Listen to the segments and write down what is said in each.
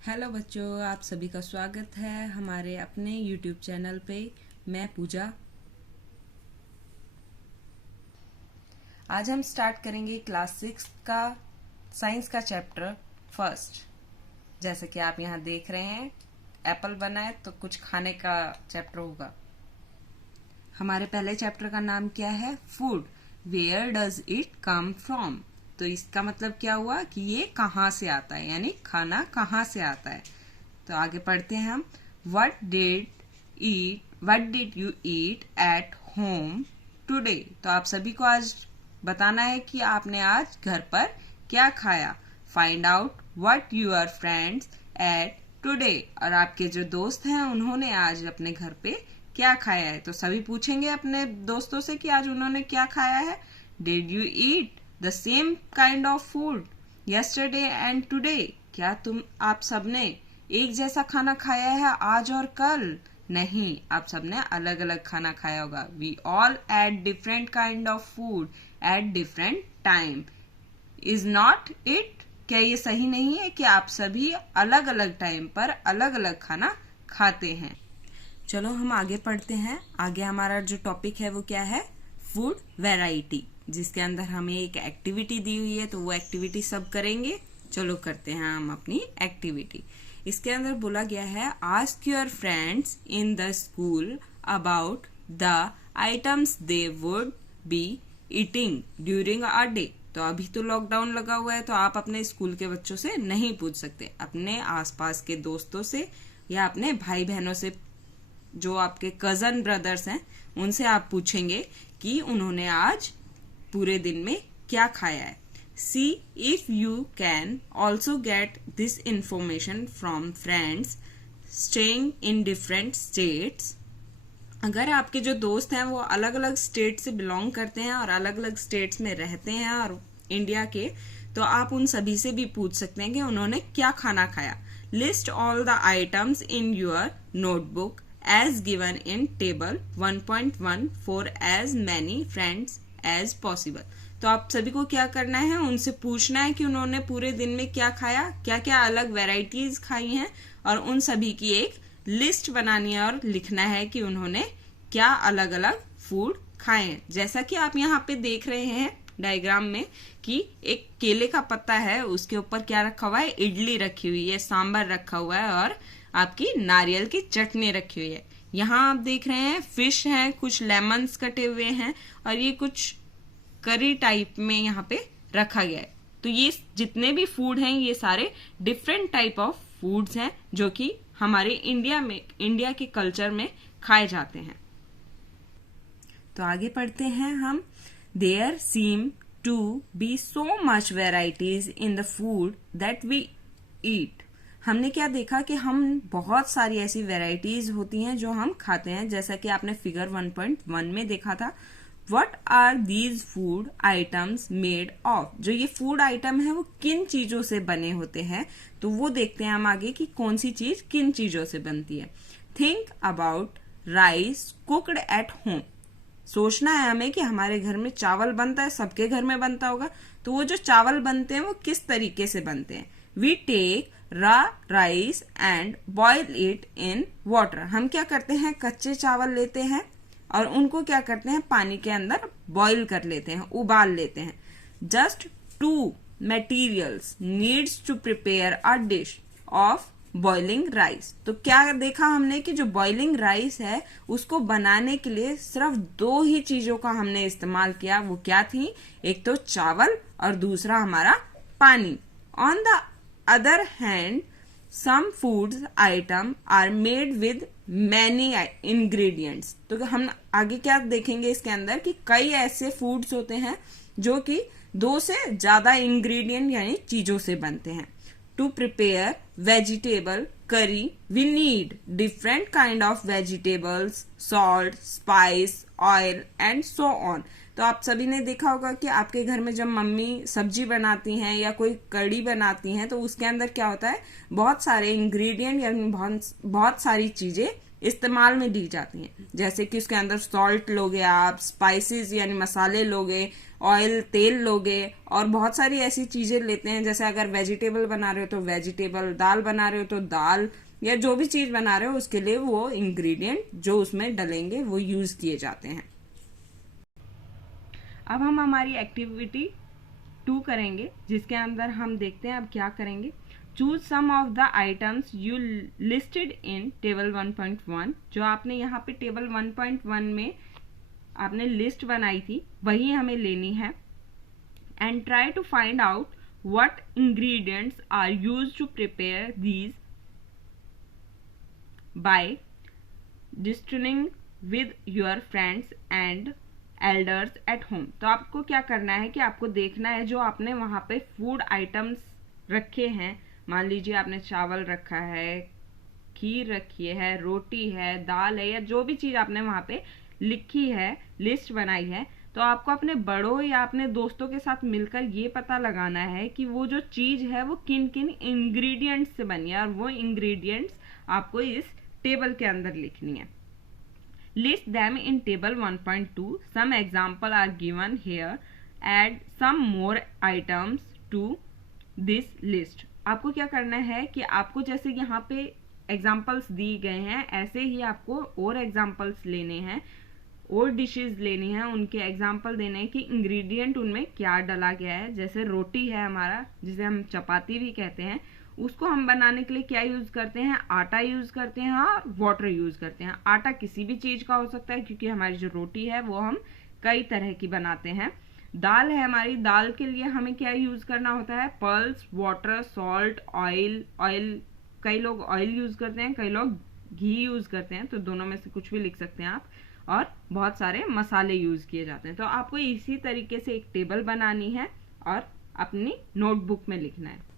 Hello बच्चों, आप सभी का स्वागत है हमारे अपने यूट्यूब चैनल पे। मैं पूजा। आज हम स्टार्ट करेंगे क्लास 6 का साइंस का चैप्टर फर्स्ट। जैसे कि आप यहाँ देख रहे हैं, एप्पल बना है तो कुछ खाने का चैप्टर होगा। हमारे पहले चैप्टर का नाम क्या है? Food. Where does it come from? तो इसका मतलब क्या हुआ कि ये कहाँ से आता है, यानी खाना कहाँ से आता है। तो आगे पढ़ते हैं हम। What did you eat at home today? तो आप सभी को आज बताना है कि आपने आज घर पर क्या खाया। Find out what your friends ate today. और आपके जो दोस्त हैं उन्होंने आज अपने घर पे क्या खाया है। तो सभी पूछेंगे अपने दोस्तों से कि आज उन्होंने क्या खाया है। Did you eat the same kind of food yesterday and today? क्या आप सबने एक जैसा खाना खाया है आज और कल? नहीं, आप सबने अलग अलग खाना खाया होगा। We all ate different kind of food at different time. Is not it? क्या ये सही नहीं है कि आप सभी अलग अलग टाइम पर अलग अलग खाना खाते हैं? चलो हम आगे पढ़ते हैं। आगे हमारा जो टॉपिक है वो क्या है? फूड वैरायटी, जिसके अंदर हमें एक एक्टिविटी दी हुई है। तो वो एक्टिविटी सब करेंगे। चलो करते हैं हम अपनी एक्टिविटी। इसके अंदर बोला गया है, ask your friends in the school about the items they would be eating during a day. तो अभी तो लॉकडाउन लगा हुआ है, तो आप अपने स्कूल के बच्चों से नहीं पूछ सकते। अपने आसपास के दोस्तों से या अपने भाई बहनों से, जो आपके कजन ब्रदर्स हैं, उनसे आप पूछेंगे कि उन्होंने आज पूरे दिन में क्या खाया है। See if you can also get this information from friends staying in different states. अगर आपके जो दोस्त हैं वो अलग अलग स्टेट से बिलोंग करते हैं और अलग अलग स्टेट्स में रहते हैं और इंडिया के, तो आप उन सभी से भी पूछ सकते हैं कि उन्होंने क्या खाना खाया। List all the items in your notebook as given in table 1.1 for as many friends as possible। तो आप सभी को क्या करना है? उनसे पूछना है कि उन्होंने पूरे दिन में क्या खाया, क्या क्या अलग वेराइटीज खाई हैं, और उन सभी की एक लिस्ट बनानी है और लिखना है कि उन्होंने क्या अलग अलग फूड खाए हैं। जैसा कि आप यहाँ पे देख रहे हैं डायग्राम में कि एक केले का पत्ता है, उसके ऊपर क्या रखा हुआ है? इडली रखी हुई है, सांभर रखा हुआ है और आपकी नारियल की चटनी रखी हुई है। यहाँ आप देख रहे हैं फिश है, कुछ लेमन्स कटे हुए हैं और ये कुछ करी टाइप में यहाँ पे रखा गया है। तो ये जितने भी फूड हैं ये सारे डिफरेंट टाइप ऑफ फूड्स हैं जो कि हमारे इंडिया के कल्चर में खाए जाते हैं। तो आगे पढ़ते हैं हम। There seem to be so much varieties in the food that we eat. हमने क्या देखा कि हम बहुत सारी ऐसी वेराइटीज होती हैं जो हम खाते हैं, जैसा कि आपने फिगर 1.1 में देखा था। What are these food items made of? जो ये फूड आइटम है वो किन चीजों से बने होते हैं, तो वो देखते हैं हम आगे कि कौन सी चीज किन चीजों से बनती है। Think about rice cooked at home. सोचना है हमें कि हमारे घर में चावल बनता है, सबके घर में बनता होगा, तो वो जो चावल बनते हैं वो किस तरीके से बनते हैं। We take raw rice and boil it in water. हम क्या करते हैं? कच्चे चावल लेते हैं और उनको क्या करते हैं? पानी के अंदर बॉईल कर लेते हैं, उबाल लेते हैं। Just 2 materials needs to prepare a dish of boiling rice. तो क्या देखा हमने कि जो बॉइलिंग राइस है उसको बनाने के लिए सिर्फ 2 ही चीजों का हमने इस्तेमाल किया। वो क्या थी? एक तो चावल और दूसरा हमारा पानी। On the other hand some foods item are made with many ingredients. तो हम आगे क्या देखेंगे इसके अंदर कि कई ऐसे फूड्स होते हैं जो कि 2 से ज्यादा इंग्रेडिएंट यानी चीजों से बनते हैं। To prepare vegetable curry, we need different kind of vegetables, salt, spice, oil and so on। तो आप सभी ने देखा होगा कि आपके घर में जब मम्मी सब्जी बनाती हैं या कोई कड़ी बनाती हैं तो उसके अंदर क्या होता है? बहुत सारे इंग्रेडिएंट यानी बहुत सारी चीजें इस्तेमाल में ली जाती हैं। जैसे कि उसके अंदर सॉल्ट लोगे आप, स्पाइसेस यानी मसाले लोगे, ऑयल तेल लोगे, और बहुत सारी ऐसी चीजें लेते हैं। जैसे अगर वेजिटेबल बना रहे हो तो वेजिटेबल, दाल बना रहे हो तो दाल, या जो भी चीज बना रहे हो उसके लिए वो इंग्रेडिएंट जो उसमें डलेंगे वो यूज किए जाते हैं। अब हम हमारी एक्टिविटी 2 करेंगे, जिसके अंदर हम देखते हैं अब क्या करेंगे। Choose some of the items you listed in table 1.1। जो आपने यहाँ पे टेबल 1.1 में आपने लिस्ट बनाई थी वही हमें लेनी है। And try to find out what ingredients are used to prepare these by discussing with your friends and elders at home. तो आपको क्या करना है कि आपको देखना है जो आपने वहां पे फूड आइटम्स रखे हैं, मान लीजिए आपने चावल रखा है, खीर रखी है, रोटी है, दाल है, या जो भी चीज आपने वहां पे लिखी है, लिस्ट बनाई है, तो आपको अपने बड़ों या अपने दोस्तों के साथ मिलकर ये पता लगाना है कि वो जो चीज है वो किन किन इंग्रेडिएंट्स से बनी है, और वो इंग्रेडिएंट्स आपको इस टेबल के अंदर लिखनी है। List them in table 1.2. Some example are given here. Add some more items to this list. आपको क्या करना है कि आपको जैसे यहाँ पे एग्जाम्पल्स दिए गए हैं ऐसे ही आपको और एग्जाम्पल्स लेने हैं, और डिशेस लेनी है, उनके एग्जाम्पल देने हैं कि इंग्रेडिएंट उनमें क्या डाला गया है। जैसे रोटी है हमारा, जिसे हम चपाती भी कहते हैं, उसको हम बनाने के लिए क्या यूज करते हैं, आटा यूज करते हैं और वाटर यूज करते हैं। आटा किसी भी चीज का हो सकता है क्योंकि हमारी जो रोटी है वो हम कई तरह की बनाते हैं। दाल है हमारी, दाल के लिए हमें क्या यूज करना होता है, pulse, water, salt, oil. Oil कई लोग ऑयल यूज करते हैं, कई लोग घी यूज करते हैं, तो दोनों में से कुछ भी लिख सकते हैं आप। और बहुत सारे मसाले यूज किए जाते हैं। तो आपको इसी तरीके से एक टेबल बनानी है और अपनी नोटबुक में लिखना है।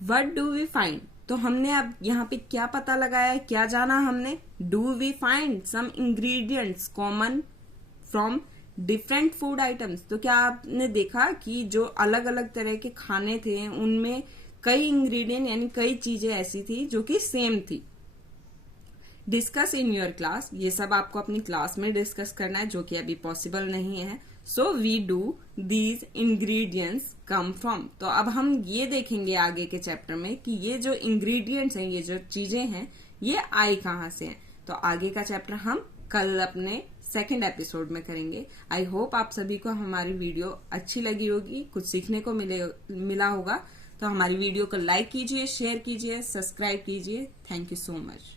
What do we find? तो हमने अब यहाँ पे क्या पता लगाया, क्या जाना हमने, Do we find some ingredients common from different food items? तो क्या आपने देखा कि जो अलग अलग तरह के खाने थे उनमें कई इंग्रेडिएंट यानी कई चीजें ऐसी थी जो कि सेम थी। डिस्कस इन योर क्लास, ये सब आपको अपनी क्लास में डिस्कस करना है, जो कि अभी पॉसिबल नहीं है। So we do these ingredients come from. तो अब हम ये देखेंगे आगे के चैप्टर में कि ये जो इंग्रेडिएंट्स हैं, ये जो चीजें हैं, ये आई कहाँ से हैं। तो आगे का चैप्टर हम कल अपने सेकेंड एपिसोड में करेंगे। आई होप आप सभी को हमारी वीडियो अच्छी लगी होगी, कुछ सीखने को मिला होगा। तो हमारी वीडियो को लाइक कीजिए, शेयर कीजिए, सब्सक्राइब कीजिए। Thank you so much.